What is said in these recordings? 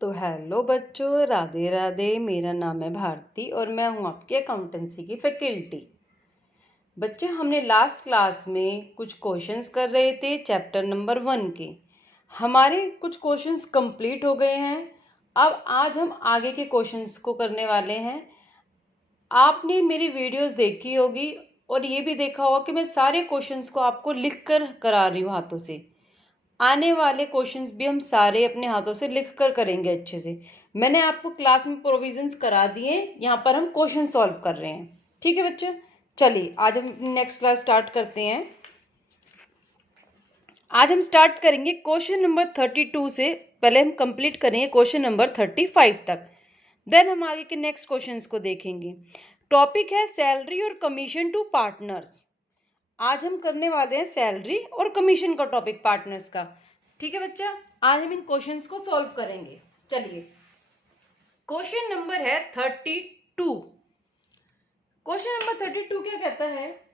तो हेलो बच्चों, राधे राधे। मेरा नाम है भारती और मैं हूँ आपकी अकाउंटेंसी की फैकल्टी। बच्चे, हमने लास्ट क्लास में कुछ क्वेश्चंस कर रहे थे चैप्टर नंबर 1 के। हमारे कुछ क्वेश्चंस कंप्लीट हो गए हैं। अब आज हम आगे के क्वेश्चंस को करने वाले हैं। आपने मेरी वीडियोस देखी होगी और ये भी देखा होगा कि मैं सारे क्वेश्चंस को आपको लिख कर करा रही हूँ हाथों से। आने वाले क्वेश्चंस भी हम सारे अपने हाथों से लिख कर करेंगे अच्छे से। मैंने आपको क्लास में प्रोविजंस करा दिए, यहाँ पर हम क्वेश्चन सॉल्व कर रहे हैं। ठीक है बच्चे, चलिए आज हम नेक्स्ट क्लास स्टार्ट करते हैं। आज हम स्टार्ट करेंगे क्वेश्चन नंबर 32 से। पहले हम कंप्लीट करेंगे क्वेश्चन नंबर 35 तक, देन हम आगे के नेक्स्ट क्वेश्चंस को देखेंगे। टॉपिक है सैलरी और कमीशन टू पार्टनर्स। आज हम करने वाले हैं सैलरी और कमीशन का टॉपिक पार्टनर्स का। ठीक है बच्चा, आज हम इन क्वेश्चंस को सॉल्व करेंगे। चलिए, क्वेश्चन नंबर है 32। क्वेश्चन नंबर 32 क्या कहता है?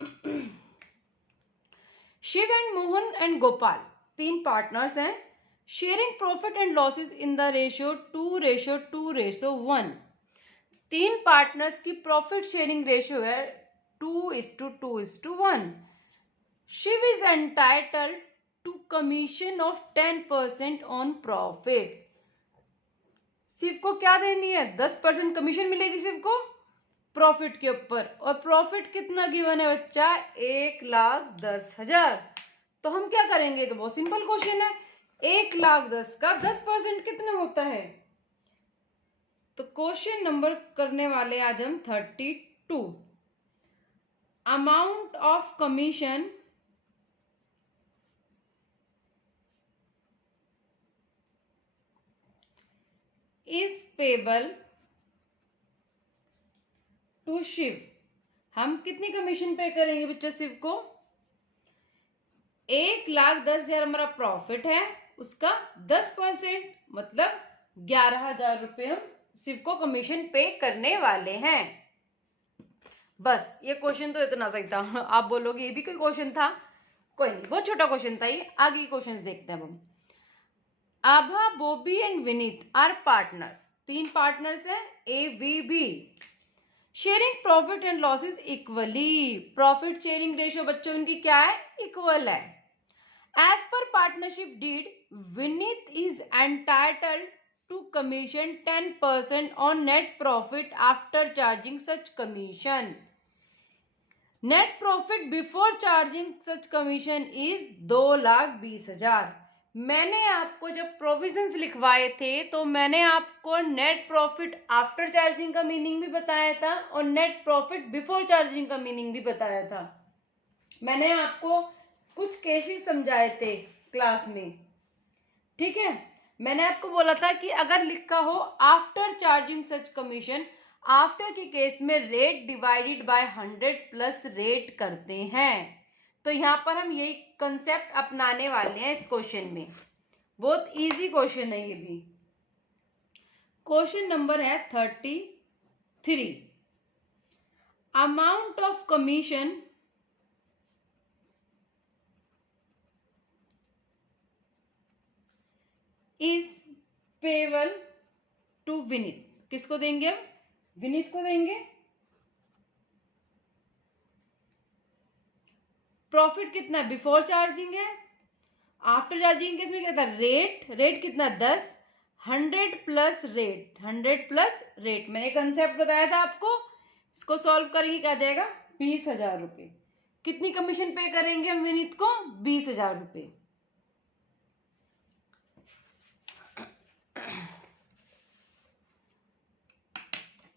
Shiv and Mohan and Gopal, 3 partners हैं, sharing profit and losses in the ratio 2:2:1। 3 partners की प्रॉफिट शेयरिंग रेशियो है 2:2:1। Shiv is entitled to commission of 10% on profit. Shiv को क्या देनी है? 10% कमीशन मिलेगी शिव को प्रॉफिट के ऊपर। और प्रॉफिट कितना गिवन है बच्चा? 1,10,000। तो हम क्या करेंगे? तो बहुत सिंपल क्वेश्चन है। 1,10,000 का 10% कितना होता है? तो क्वेश्चन नंबर करने वाले आज हम 32। Amount of commission is payable to Shiv. हम कितनी कमीशन पे करेंगे बच्चा शिव को? 1,10,000 हमारा प्रॉफिट है, उसका 10% मतलब 11,000 रुपये हम शिव को कमीशन पे करने वाले हैं। बस ये क्वेश्चन तो इतना सही था। आप बोलोगे ये भी कोई क्वेश्चन था? कोई नहीं, बहुत छोटा क्वेश्चन था ये। आगे के क्वेश्चन देखते हैं हम। Abha, Bobby and Vineet are partners. 3 partners हैं, A B B. Sharing profit and losses equally. Profit sharing ratio बच्चों इनकी क्या है? इक्वल है। As per partnership deed, Vineet is entitled to commission 10% on net profit after charging such commission. Net profit before charging such commission is 2,20,000। मैंने आपको जब provisions लिखवाए थे तो मैंने आपको नेट प्रॉफिट आफ्टर चार्जिंग का मीनिंग भी बताया था और नेट प्रॉफिट बिफोर चार्जिंग का मीनिंग भी बताया था। मैंने आपको कुछ केसेस समझाए थे क्लास में। ठीक है, मैंने आपको बोला था कि अगर लिखा हो after charging such commission, after के केस में rate divided by 100 plus rate करते हैं। तो यहाँ पर हम यही कंसेप्ट अपनाने वाले हैं इस क्वेश्चन में। बहुत इजी क्वेश्चन है ये भी। क्वेश्चन नंबर है 33। Amount of commission is payable to Vineet. किसको देंगे हम? विनीत को देंगे। प्रॉफिट कितना है? बिफोर चार्जिंग है। आफ्टर चार्जिंग केस में क्या था? रेट कितना? 10। 100 प्लस रेट, 100 प्लस रेट। मैंने कंसेप्ट बताया था आपको। इसको सॉल्व करेंगे क्या जाएगा? 20,000 रुपये। कितनी कमीशन पे करेंगे हम विनीत को? 20,000 रुपये।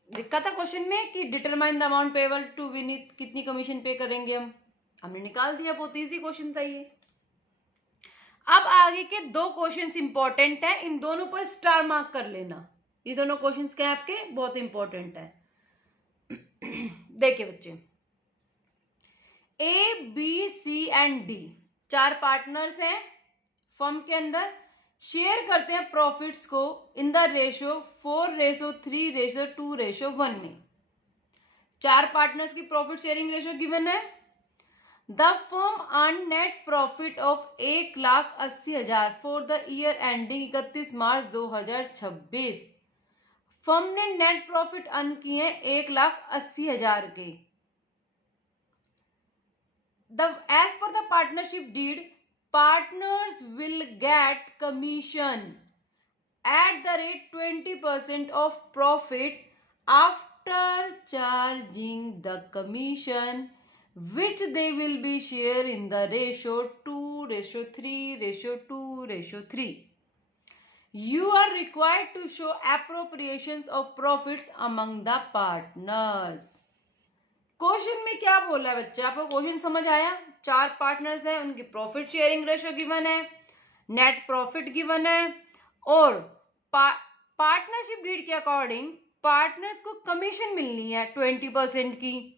लिखा था क्वेश्चन में कि determine the amount payable to Vineet, कितनी कमीशन पे करेंगे हम। हमने निकाल दिया, बहुत इजी क्वेश्चन था ये। अब आगे के 2 क्वेश्चंस इंपॉर्टेंट है, इन दोनों पर स्टार मार्क कर लेना। ये दोनों क्वेश्चंस क्या है आपके? बहुत इंपॉर्टेंट है। देखिए बच्चे, A B C and D 4 partners हैं फर्म के अंदर। शेयर करते हैं प्रॉफिट्स को इन द रेशियो 4:3:2:1 में। 4 पार्टनर्स की प्रॉफिट शेयरिंग रेशियो गिवन है। The firm earn net profit of 1,80,000 for the year ending 31 March 2026। Firm ने नेट प्रॉफिट अर्न किए 1,80,000 के। As per the partnership deed, partners will get commission at the rate 20% of profit after charging the commission, which they will be share in the ratio 2:3:2:3. You are required to show appropriations of profits among the partners. Question में क्या बोला है बच्चे, आपको question समझ आया? 4 partners हैं, उनकी प्रॉफिट शेयरिंग रेशियो गिवन है, नेट प्रॉफिट गिवन है, और पार्टनरशिप डीड के अकॉर्डिंग पार्टनर्स को कमीशन मिलनी है 20% की।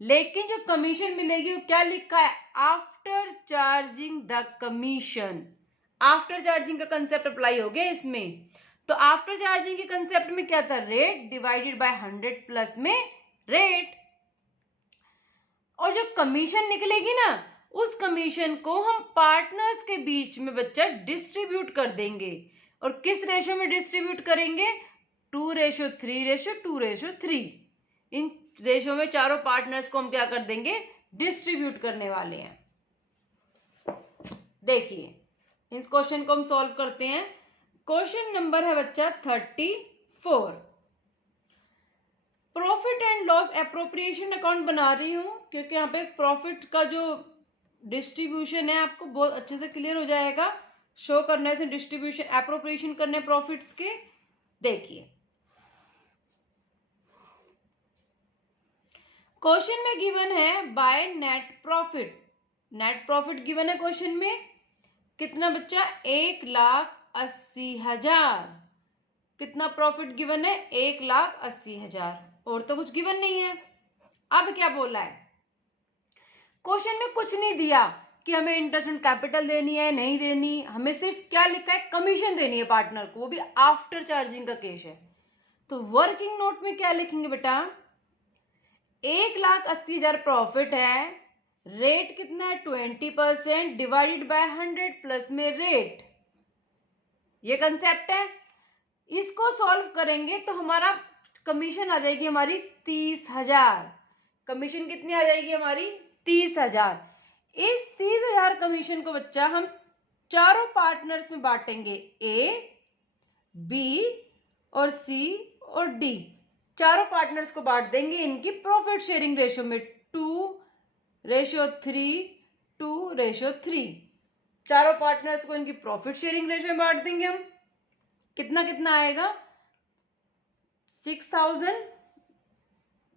लेकिन जो कमीशन मिलेगी वो क्या लिखा है? After charging the commission. After charging का कंसेप्ट अप्लाई हो गया इसमें। तो आफ्टर चार्जिंग के कंसेप्ट में क्या था? रेट डिवाइडेड बाय 100 प्लस में रेट। और जो कमीशन निकलेगी ना, उस कमीशन को हम पार्टनर्स के बीच में बच्चा डिस्ट्रीब्यूट कर देंगे। और किस रेशो में डिस्ट्रीब्यूट करेंगे? 2:3:2:3। इन रेशो में चारों पार्टनर्स को हम क्या कर देंगे? डिस्ट्रीब्यूट करने वाले हैं। देखिए इस क्वेश्चन को हम सॉल्व करते हैं। क्वेश्चन नंबर है बच्चा 34। Profit and loss appropriation account बना रही हूं क्योंकि यहाँ पे प्रॉफिट का जो डिस्ट्रीब्यूशन है आपको बहुत अच्छे से क्लियर हो जाएगा। शो करने से डिस्ट्रीब्यूशन एप्रोप्रिएशन करने प्रॉफिट्स के। देखिए क्वेश्चन में गिवन है by net profit. Net profit given है क्वेश्चन में कितना बच्चा? 1,80,000। कितना प्रॉफिट गिवन है? 1,80,000। और तो कुछ गिवन नहीं है। अब क्या बोला है? क्वेश्चन में कुछ नहीं दिया कि हमें इंटरेस्ट एंड कैपिटल देनी है नहीं देनी, हमें सिर्फ क्या लिखा है? कमीशन देनी है पार्टनर को, वो भी आफ्टर चार्जिंग का केस है। तो वर्किंग नोट में क्या लिखेंगे बेटा? 1,80,000 प्रॉफिट है, रेट कितना है? 20% डिवाइडेड बाय 100 प्लस में रेट। ये कंसेप्ट है। इसको सॉल्व करेंगे तो हमारा कमीशन आ जाएगी हमारी 30,000। कमीशन कितनी आ जाएगी हमारी? 30,000। इस 30,000 कमीशन को बच्चा हम चारों पार्टनर्स में बांटेंगे, ए, बी और सी और डी। चारों पार्टनर्स को बांट देंगे इनकी प्रॉफिट शेयरिंग रेशियो में 2:3:2:3। चारों पार्टनर्स को इनकी प्रॉफिट शेयरिंग रेशियो में बांट देंगे हम। कितना कितना आएगा? 6,000,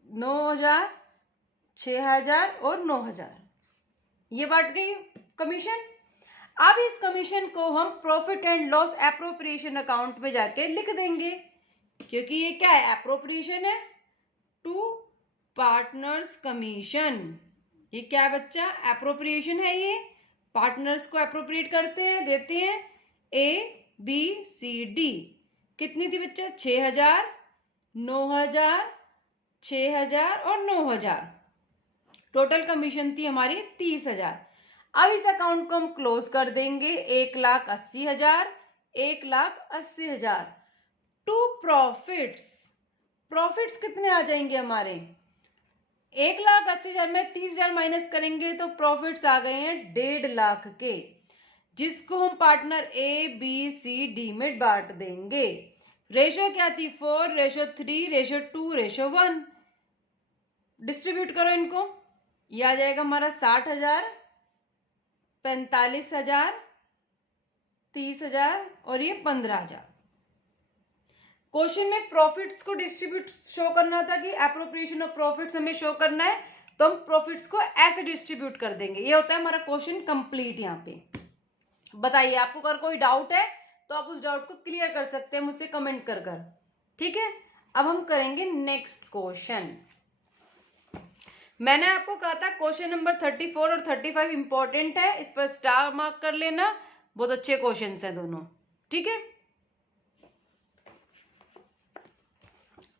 9,000, 6,000 और 9,000। ये बांट गई कमीशन। अब इस कमीशन को हम profit and loss appropriation account में जाके लिख देंगे क्योंकि ये क्या है? एप्रोप्रिएशन है। To partners commission. ये क्या है बच्चा? एप्रोप्रिएशन है। ये पार्टनर्स को एप्रोप्रिएट करते हैं, देते हैं। A, B, C, D. कितनी थी बच्चा? 6,000, 9,000, 6,000 और 9,000। टोटल कमीशन थी हमारी 30,000। अब इस अकाउंट को हम क्लोज कर देंगे। 1,80,000, 1,80,000 टू प्रॉफिट्स। प्रॉफिट्स कितने आ जाएंगे हमारे? 1,80,000 में 30,000 माइनस करेंगे तो प्रॉफिट्स आ गए हैं 1.5 लाख के, जिसको हम पार्टनर ए, बी, सी, डी में बांट देंगे। रेशो क्या थी? 4:3:2:1। डिस्ट्रीब्यूट करो इनको। ये आ जाएगा हमारा 60,000, 45,000, 30,000 और ये 15,000। क्वेश्चन में प्रॉफिट्स को डिस्ट्रीब्यूट शो करना था कि एप्रोप्रिएशन ऑफ प्रॉफिट्स हमें शो करना है, तो हम प्रॉफिट्स को ऐसे डिस्ट्रीब्यूट कर देंगे। ये होता है हमारा क्वेश्चन कंप्लीट। यहाँ पे बताइए आपको अगर कोई डाउट है तो आप उस डाउट को क्लियर कर सकते हैं मुझसे कमेंट कर कर। ठीक है, अब हम करेंगे नेक्स्ट क्वेश्चन। मैंने आपको कहा था क्वेश्चन नंबर 34 और 35 इंपॉर्टेंट है, इस पर स्टार मार्क कर लेना। बहुत अच्छे क्वेश्चन हैं दोनों। ठीक है,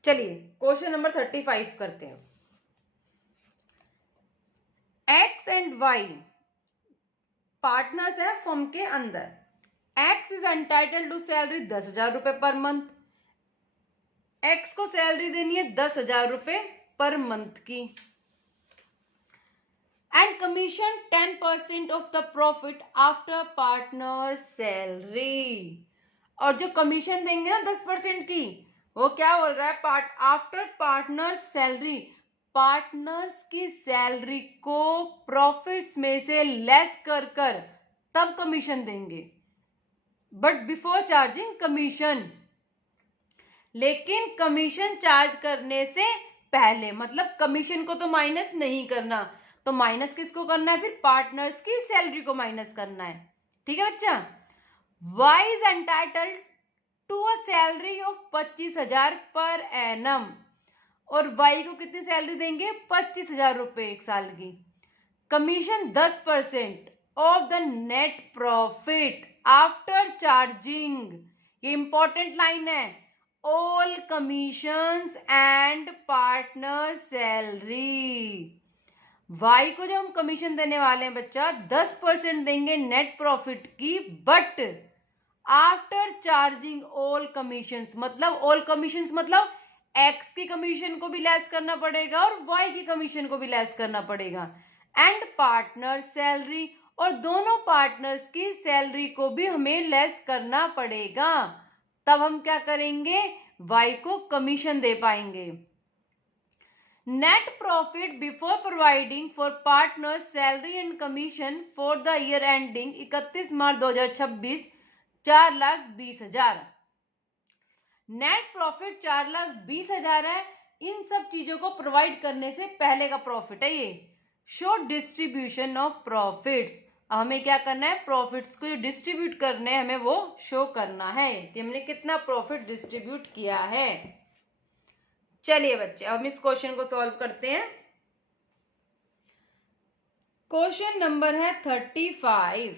चलिए क्वेश्चन नंबर 35 करते हैं। एक्स एंड वाई पार्टनर्स है फर्म के अंदर. X is entitled to salary 10,000 रुपए पर मंथ. एक्स को सैलरी देनी है 10,000 रुपए पर मंथ की. And commission 10% of the profit after partner salary. और जो कमीशन देंगे ना 10% की, वो क्या बोल रहा है, आफ्टर पार्टनर सैलरी, पार्टनर्स की सैलरी को प्रॉफिट्स में से लेस कर कर तब कमीशन देंगे, बट बिफोर चार्जिंग कमीशन. लेकिन कमीशन चार्ज करने से पहले, मतलब कमीशन को तो माइनस नहीं करना, तो माइनस किसको करना है, फिर पार्टनर्स की सैलरी को माइनस करना है. ठीक है बच्चा. Y is entitled to a salary of 25,000 per annum. और Y को कितनी सैलरी देंगे, 25,000 रुपए एक साल की. Commission 10% of the net profit after charging. ये इंपॉर्टेंट लाइन है. All commissions and partner salary. Y को जो हम कमीशन देने वाले हैं बच्चा 10% देंगे नेट प्रॉफिट की, but after charging all commissions. मतलब ऑल कमीशंस मतलब एक्स की कमीशन को भी लेस करना पड़ेगा और वाई की कमीशन को भी लेस करना पड़ेगा. एंड पार्टनर सैलरी, और दोनों पार्टनर्स की सैलरी को भी हमें लेस करना पड़ेगा. तब हम क्या करेंगे, वाई को कमीशन दे पाएंगे. Net profit before providing for partner salary and commission for the year ending 31 March 2026 4,20,000. Net profit 4,20,000 है. इन सब चीजों को प्रोवाइड करने से पहले का प्रॉफिट है ये. Show distribution of profits. हमें क्या करना है, प्रॉफिट्स को जो डिस्ट्रीब्यूट करने हैं हमें वो शो करना है कि हमने कितना प्रॉफिट डिस्ट्रीब्यूट किया है. चलिए बच्चे अब हम इस क्वेश्चन को सॉल्व करते हैं. क्वेश्चन नंबर है 35.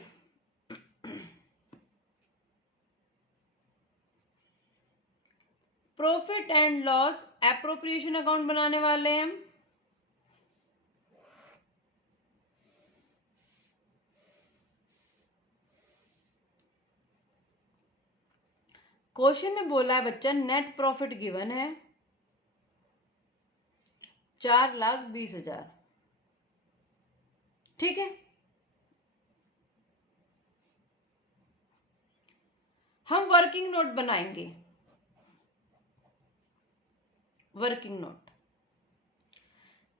Profit and loss appropriation account बनाने वाले हैं. क्वेश्चन में बोला है बच्चा नेट प्रॉफिट गिवन है 4,20,000. ठीक है. हम वर्किंग नोट बनाएंगे. वर्किंग नोट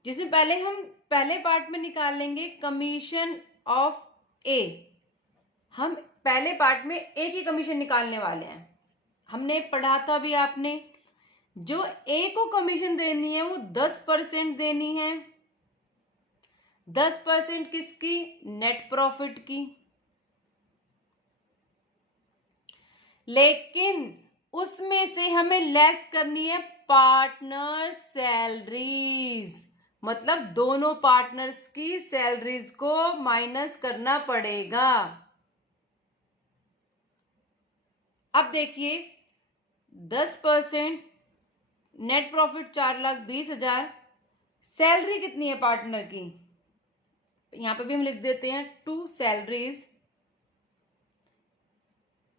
जिसमें पहले हम पहले पार्ट में निकाल लेंगे कमीशन ऑफ ए. हम पहले पार्ट में ए की कमीशन निकालने वाले हैं. हमने पढ़ा था भी आपने, जो ए को कमीशन देनी है वो 10% देनी है. 10% किसकी, नेट प्रॉफिट की. लेकिन उसमें से हमें लेस करनी है पार्टनर सैलरीज. मतलब दोनों पार्टनर्स की सैलरीज को माइनस करना पड़ेगा. अब देखिए 10% नेट प्रॉफिट 4,20,000. सैलरी कितनी है पार्टनर की, यहां पे भी हम लिख देते हैं 2 सैलरीज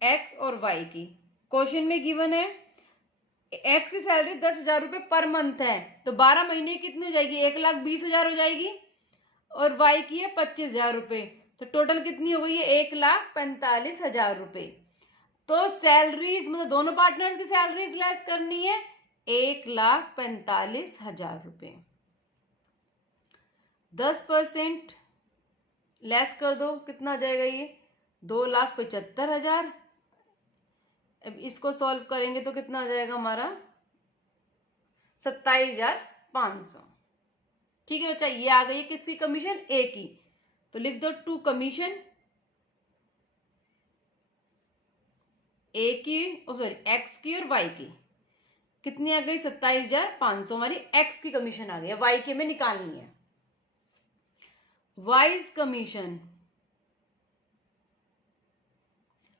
एक्स और वाई की. क्वेश्चन में गिवन है एक्स की सैलरी 10,000 रुपए पर मंथ है, तो 12 महीने कितनी हो जाएगी, 1,20,000 हो जाएगी. और वाई की है 25,000 रुपए, तो टोटल कितनी हो गई है, 1,45,000 रुपए. तो सैलरीज मतलब दोनों पार्टनर्स की सैलरीज लेस करनी है 1,45,000 रुपए. 10% लेस कर दो, कितना आ जाएगा ये, 2,75,000. अब इसको सॉल्व करेंगे तो कितना आ जाएगा हमारा 27,500. ठीक है बच्चा. ये आ गई किसकी कमीशन, ए की. तो लिख दो 2 कमीशन ए की, सॉरी एक्स की और वाई की. कितनी आ गई 27,500. हमारी एक्स की कमीशन आ गई. वाई की हमें निकालनी है. वाइज कमीशन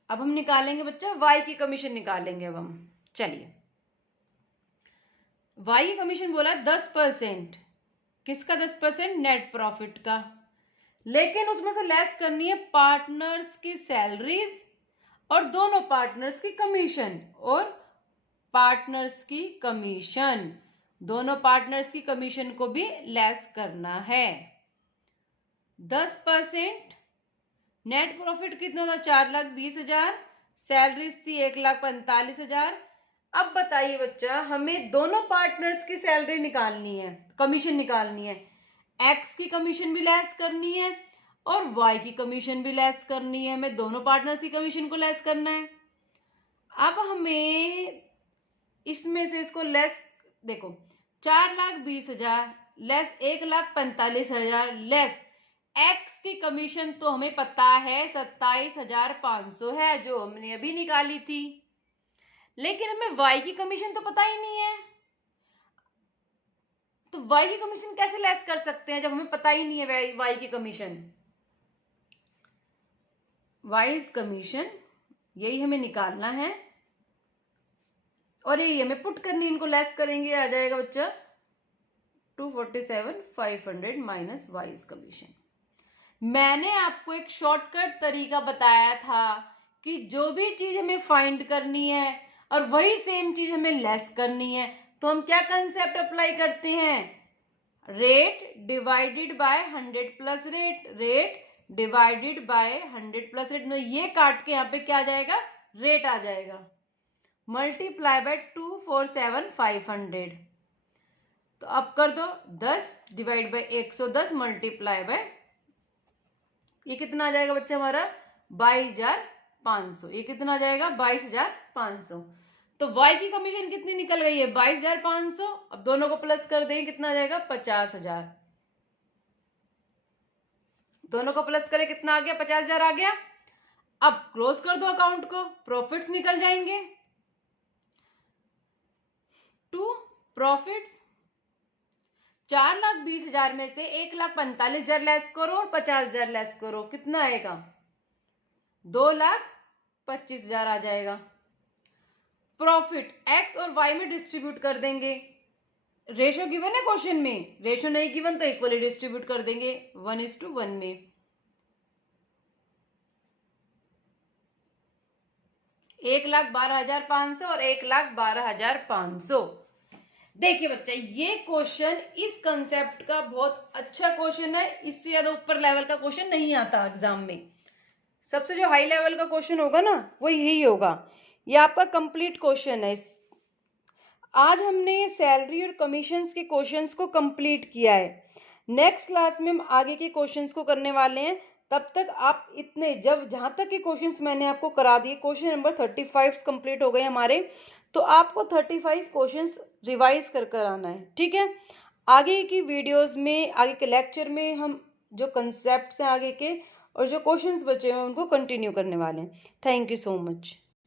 अब हम निकालेंगे बच्चा, वाई की कमीशन निकालेंगे अब हम. चलिए वाई की कमीशन बोला 10%. किसका 10%, नेट प्रॉफिट का. लेकिन उसमें से लेस करनी है पार्टनर्स की सैलरीज और दोनों पार्टनर्स की कमीशन और पार्टनर्स की कमीशन, दोनों पार्टनर्स की कमीशन को भी लेस करना है। 10%। नेट प्रॉफिट कितना था? 4,20,000। सैलरीज थी 1,45,000। अब बताइए बच्चा, हमें दोनों पार्टनर्स की सैलरी निकालनी है, कमीशन निकालनी है। एक्स की कमीशन भी लेस करनी है और वाई की कमीशन भी लेस करनी है। हमें दोनों पार्टनर्स की कमीशन को लेस करना है। अब हमें इसमें से इसको लेस, देखो 4,20,000 लेस 1,45,000 लेस एक्स की कमीशन तो हमें पता है 27,500 है, जो हमने अभी निकाली थी। लेकिन हमें वाई की कमीशन तो पता ही नहीं है, तो वाई की कमीशन कैसे लेस कर सकते हैं जब हमें पता ही नहीं है वाई की कमीशन? वाइज कमीशन यही हमें निकालना है और यही हमें पुट करनी, इनको लेस करेंगे, आ जाएगा बच्चा 247,500 माइनस वाइज कमीशन। मैंने आपको एक शॉर्टकट तरीका बताया था कि जो भी चीज हमें फाइंड करनी है और वही सेम चीज हमें लेस करनी है, तो हम क्या कंसेप्ट अप्लाई करते हैं? Rate divided by 100 plus rate, rate divided by 100 plus rate. ये काट के यहाँ पे क्या आ जाएगा? रेट आ जाएगा, मल्टीप्लाई बाय 247,500। तो अब कर दो 10 डिवाइड बाय 110 मल्टीप्लाई बाय, ये कितना आ जाएगा बच्चा हमारा? 22,500। ये कितना आ जाएगा? 22,500। तो y की कमीशन कितनी निकल गई है? 22,500। अब दोनों को प्लस कर देंगे, कितना आ जाएगा? 50,000। दोनों को प्लस करें, कितना आ गया? 50,000 आ गया। अब क्लोज कर दो अकाउंट को, प्रॉफिट्स निकल जाएंगे। टू प्रॉफिट्स 4,20,000 में से 1,45,000 लेस करो और 50,000 लेस करो, कितना आएगा? 2,25,000 आ जाएगा। प्रॉफिट एक्स और वाई में डिस्ट्रीब्यूट कर देंगे। रेशो गिवन है क्वेश्चन में, रेशो नहीं गिवन तो इक्वली डिस्ट्रीब्यूट कर देंगे 1:1 में। 1,12,500 और 1,12,500। देखिए बच्चा, ये क्वेश्चन इस कंसेप्ट का बहुत अच्छा क्वेश्चन है, इससे ज्यादा ऊपर लेवल का क्वेश्चन नहीं आता एग्जाम में। सबसे जो हाई लेवल का क्वेश्चन होगा ना, वो यही होगा। ये आपका कंप्लीट क्वेश्चन है। आज हमने सैलरी और कमीशंस के क्वेश्चंस को कंप्लीट किया है। नेक्स्ट क्लास में हम आगे के क्वेश्चंस को करने वाले हैं। तब तक आप इतने, जहां तक के क्वेश्चंस मैंने आपको करा दिए, क्वेश्चन नंबर 35 कंप्लीट हो गए हमारे, तो आपको 35 क्वेश्चंस रिवाइज कर आना है, ठीक है। आगे की वीडियोस में, आगे के लेक्चर में हम जो कंसेप्ट्स हैं आगे के और जो क्वेश्चंस बचे हैं उनको कंटिन्यू करने वाले हैं। Thank you so much.